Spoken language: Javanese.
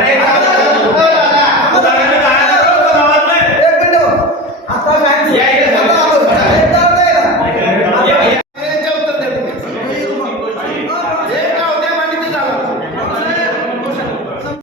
आता काय आता